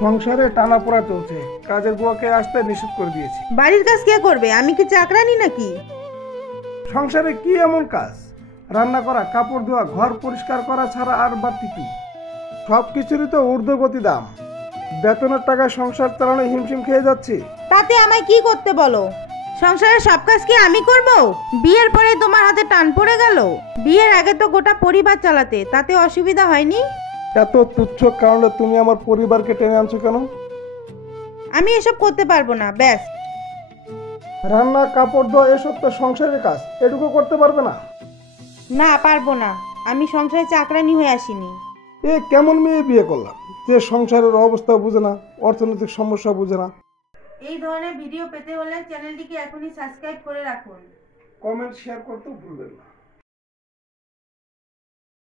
সংসারে টানাপোড়া চলছে, কাজের বুয়াকে আসতে নিষেধ করে দিয়েছি। বাড়ির কাজ কে করবে? আমি কি চাকরানি নাকি? সংসারে কি এমন কাজ? রান্না করা, কাপড় ধোয়া, ঘর পরিষ্কার করা ছাড়া আর বাড়তি কি? সব কিছুরই তো ঊর্ধ্বগতি দাম। বেতনের টাকায় সংসার চালানো হিমশিম খেয়ে যাচ্ছি। তাতে আমায় কি করতে বলো? সংসারের সব কাজ কি আমি করব? বিয়ের পরে তোমার হাতে টান পড়ে গেল? বিয়ের আগে তো গোটা পরিবার চালাতে, তাতে অসুবিধা হয়নি? এত তুচ্ছ কারণে তুমি আমার পরিবারকে টেনে আনছো কেন? আমি এসব করতে পারবো না, ব্যাস। রান্না, কাপড় ধোয়া এসব তো সংসারের কাজ, এটুকু করতে পারবে না? না, পারবো না। আমি সংসারে চাকরানি হয়ে আসিনি। এ কেমন মেয়ে বিয়ে করলাম যে সংসারের অবস্থা বুঝে না, অর্থনৈতিক সমস্যা বুঝে না। এই ধরনের ভিডিও পেতে হলে চ্যানেলটিকে এখনই সাবস্ক্রাইব করে রাখুন। কমেন্ট শেয়ার করতেও ভুলবেন না।